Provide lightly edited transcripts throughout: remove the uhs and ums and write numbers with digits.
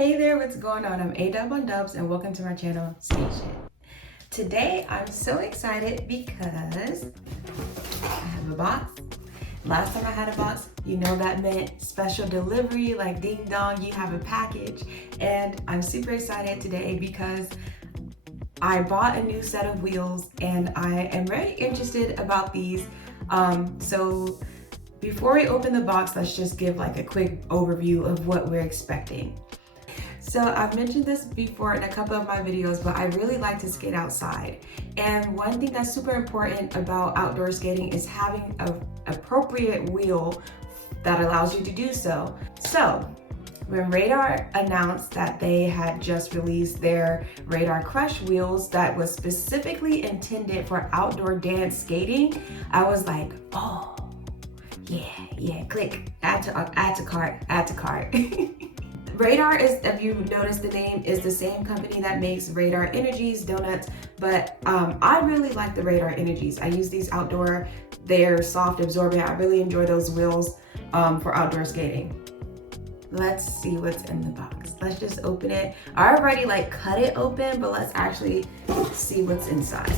Hey there, what's going on? I'm A-Dub on Dubs and welcome to my channel, Station. Today, I'm so excited because I have a box. Last time I had a box, you know that meant special delivery, like ding dong, you have a package. And I'm super excited today because I bought a new set of wheels and I am very interested about these. So before we open the box, let's just give like a quick overview of what we're expecting. So I've mentioned this before in a couple of my videos, but I really like to skate outside. And one thing that's super important about outdoor skating is having an appropriate wheel that allows you to do so. So when Radar announced that they had just released their Radar Crush wheels that was specifically intended for outdoor dance skating, I was like, oh, yeah, click, add to cart. Radar is, if you notice the name, is the same company that makes Radar Energies donuts, but I really like the Radar Energies. I use these outdoor, they're soft, absorbent. I really enjoy those wheels for outdoor skating. Let's see what's in the box. Let's just open it. I already like cut it open, but let's actually see what's inside.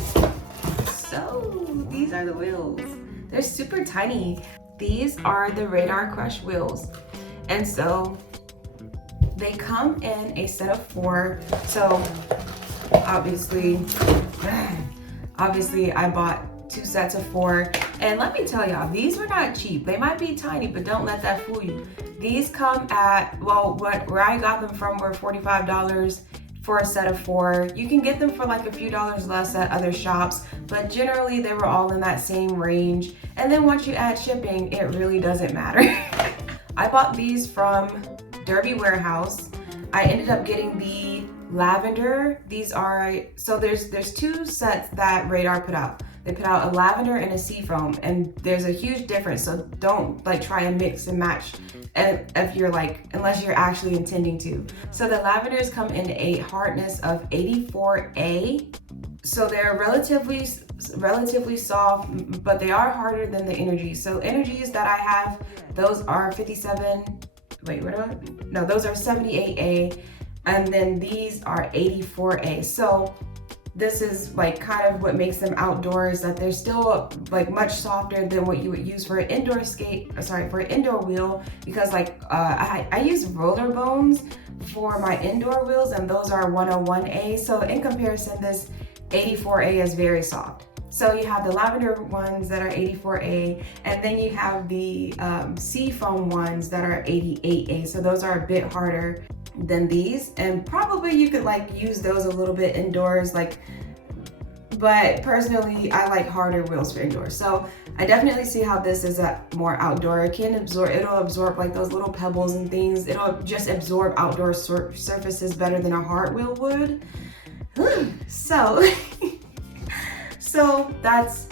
So these are the wheels. They're super tiny. These are the Radar Crush wheels. And so they come in a set of 4. So obviously I bought 2 sets of 4. And let me tell y'all, these were not cheap. They might be tiny, but don't let that fool you. These come at, well, where I got them from were $45 for a set of 4. You can get them for like a few dollars less at other shops, but generally they were all in that same range. And then once you add shipping, it really doesn't matter. I bought these from Derby Warehouse. I ended up getting the Lavender. These are, so there's 2 sets that Radar put out. They put out a Lavender and a Seafoam, and there's a huge difference. So don't like try and mix and match if you're like, unless you're actually intending to. So the Lavenders come in a hardness of 84A. So they're relatively soft, but they are harder than the Energies. So Energies that I have, those are 57. Wait, no, those are 78A, and then these are 84A. So this is like kind of what makes them outdoors, that they're still like much softer than what you would use for an indoor for an indoor wheel, because like I use roller bones for my indoor wheels, and those are 101A. So in comparison, this 84A is very soft. So you have the Lavender ones that are 84A, and then you have the Seafoam ones that are 88A. So those are a bit harder than these, and probably you could like use those a little bit indoors, like, but personally I like harder wheels for indoors. So I definitely see how this is a more outdoor. It'll absorb like those little pebbles and things. It'll just absorb outdoor surfaces better than a hard wheel would. So that's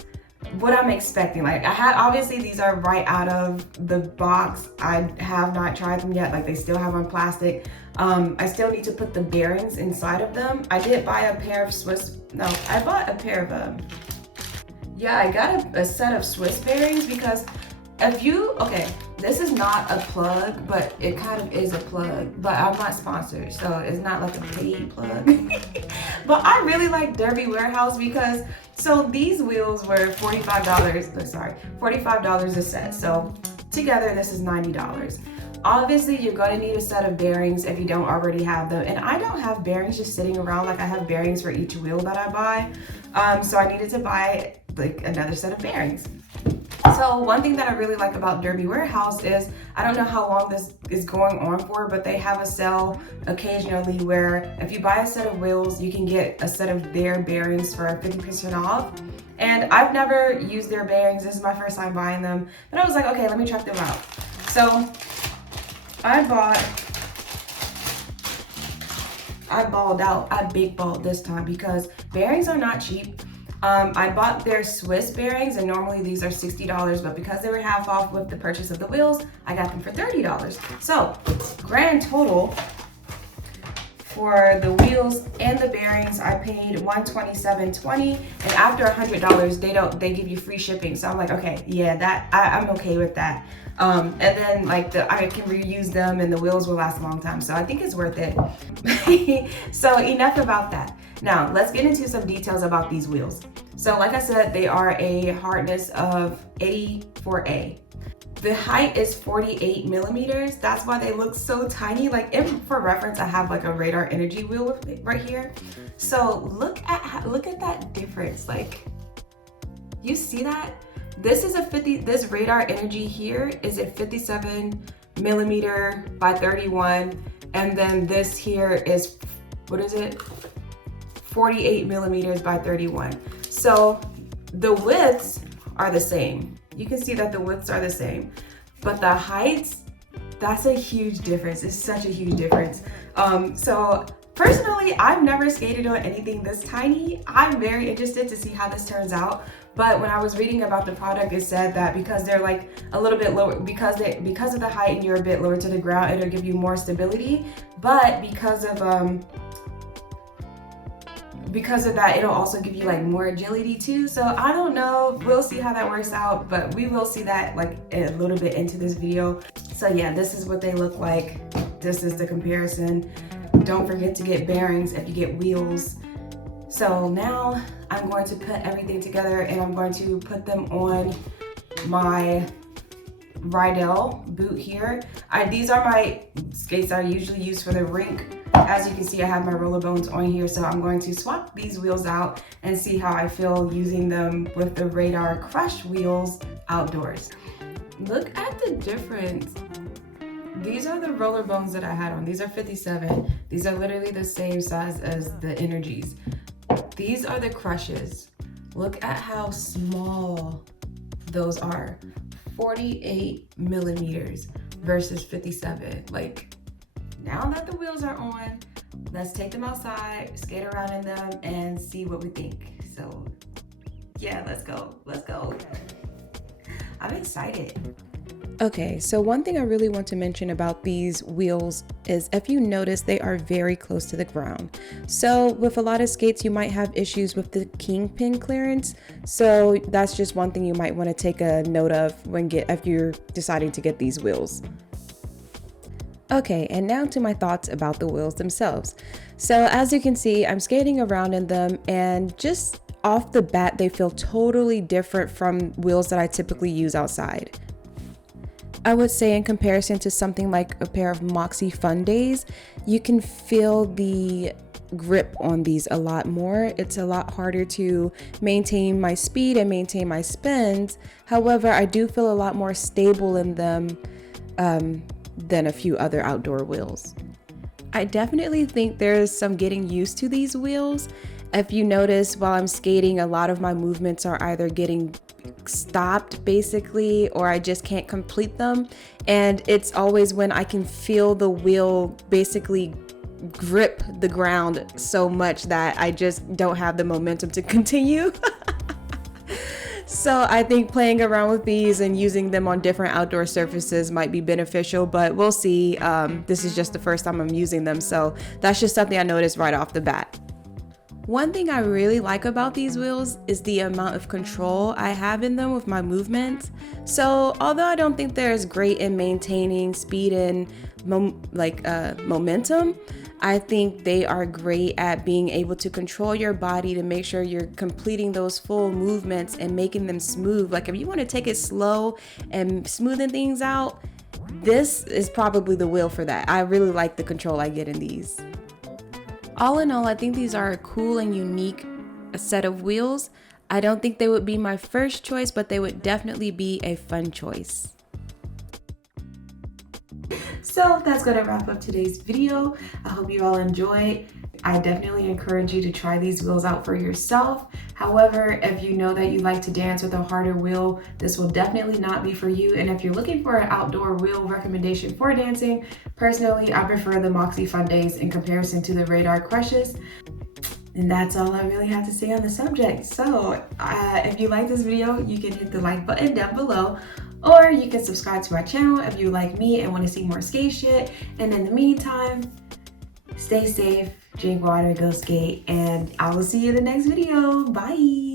what I'm expecting. Like obviously these are right out of the box. I have not tried them yet. Like they still have on plastic. I still need to put the bearings inside of them. I did buy a pair of I bought a pair of I got a set of Swiss bearings, because this is not a plug, but it kind of is a plug, but I'm not sponsored, so it's not like a paid plug. But I really like Derby Warehouse because, so these wheels were $45 a set. So together this is $90. Obviously you're going to need a set of bearings if you don't already have them. And I don't have bearings just sitting around. Like I have bearings for each wheel that I buy. So I needed to buy like another set of bearings. So one thing that I really like about Derby Warehouse is, I don't know how long this is going on for, but they have a sale occasionally where if you buy a set of wheels, you can get a set of their bearings for 50% off. And I've never used their bearings. This is my first time buying them, but I was like, okay, let me check them out. So I balled out. I big balled this time because bearings are not cheap. I bought their Swiss bearings, and normally these are $60, but because they were half off with the purchase of the wheels, I got them for $30. So grand total for the wheels and the bearings, I paid $127.20, and after $100, they give you free shipping. So I'm like, okay, yeah, I'm okay with that. And then like I can reuse them, and the wheels will last a long time. So I think it's worth it. So enough about that. Now let's get into some details about these wheels. So like I said, they are a hardness of 84A. The height is 48 millimeters. That's why they look so tiny. Like, for reference, I have like a Radar Energy wheel right here. So look at that difference. Like, you see that? This is this Radar Energy here is a 57 millimeter by 31, and then this here is, what is it? 48 millimeters by 31. So the widths are the same. You can see that the widths are the same, but the heights, that's a huge difference. It's such a huge difference. So personally, I've never skated on anything this tiny. I'm very interested to see how this turns out. But when I was reading about the product, it said that because they're like a little bit lower, because of the height and you're a bit lower to the ground, it'll give you more stability. But because of that, it'll also give you like more agility too. So I don't know, we'll see how that works out, but we will see that like a little bit into this video. So yeah, this is what they look like. This is the comparison. Don't forget to get bearings if you get wheels. So now I'm going to put everything together, and I'm going to put them on my Rydell boot here. These are my skates I usually use for the rink. As you can see, I have my roller bones on here, so I'm going to swap these wheels out and see how I feel using them with the Radar Crush wheels outdoors. Look at the difference. These are the roller bones that I had on. These are 57. These are literally the same size as the Energies. These are the Crushes. Look at how small those are. 48 millimeters versus 57. Like, now that the wheels are on, let's take them outside, skate around in them, and see what we think. So yeah, let's go. I'm excited. Okay, so one thing I really want to mention about these wheels is, if you notice, they are very close to the ground. So with a lot of skates, you might have issues with the kingpin clearance. So that's just one thing you might want to take a note of if you're deciding to get these wheels. Okay, and now to my thoughts about the wheels themselves. So as you can see, I'm skating around in them, and just off the bat, they feel totally different from wheels that I typically use outside. I would say in comparison to something like a pair of Moxie Fun Days, you can feel the grip on these a lot more. It's a lot harder to maintain my speed and maintain my spins. However, I do feel a lot more stable in them than a few other outdoor wheels. I definitely think there's some getting used to these wheels. If you notice, while I'm skating, a lot of my movements are either getting stopped basically, or I just can't complete them. And it's always when I can feel the wheel basically grip the ground so much that I just don't have the momentum to continue. So I think playing around with these and using them on different outdoor surfaces might be beneficial, but we'll see. This is just the first time I'm using them, so that's just something I noticed right off the bat. One thing I really like about these wheels is the amount of control I have in them with my movements. So although I don't think they're as great in maintaining speed and momentum, I think they are great at being able to control your body to make sure you're completing those full movements and making them smooth. Like, if you want to take it slow and smoothing things out, this is probably the wheel for that. I really like the control I get in these. All in all, I think these are a cool and unique set of wheels. I don't think they would be my first choice, but they would definitely be a fun choice. So that's going to wrap up today's video. I hope you all enjoyed. I definitely encourage you to try these wheels out for yourself. However, if you know that you like to dance with a harder wheel, this will definitely not be for you. And if you're looking for an outdoor wheel recommendation for dancing, personally, I prefer the Moxie Fun Days in comparison to the Radar Crushes. And that's all I really have to say on the subject. So if you like this video, you can hit the like button down below, or you can subscribe to my channel if you like me and want to see more skate shit. And in the meantime, Stay safe, drink water, go skate, and I will see you in the next video. Bye.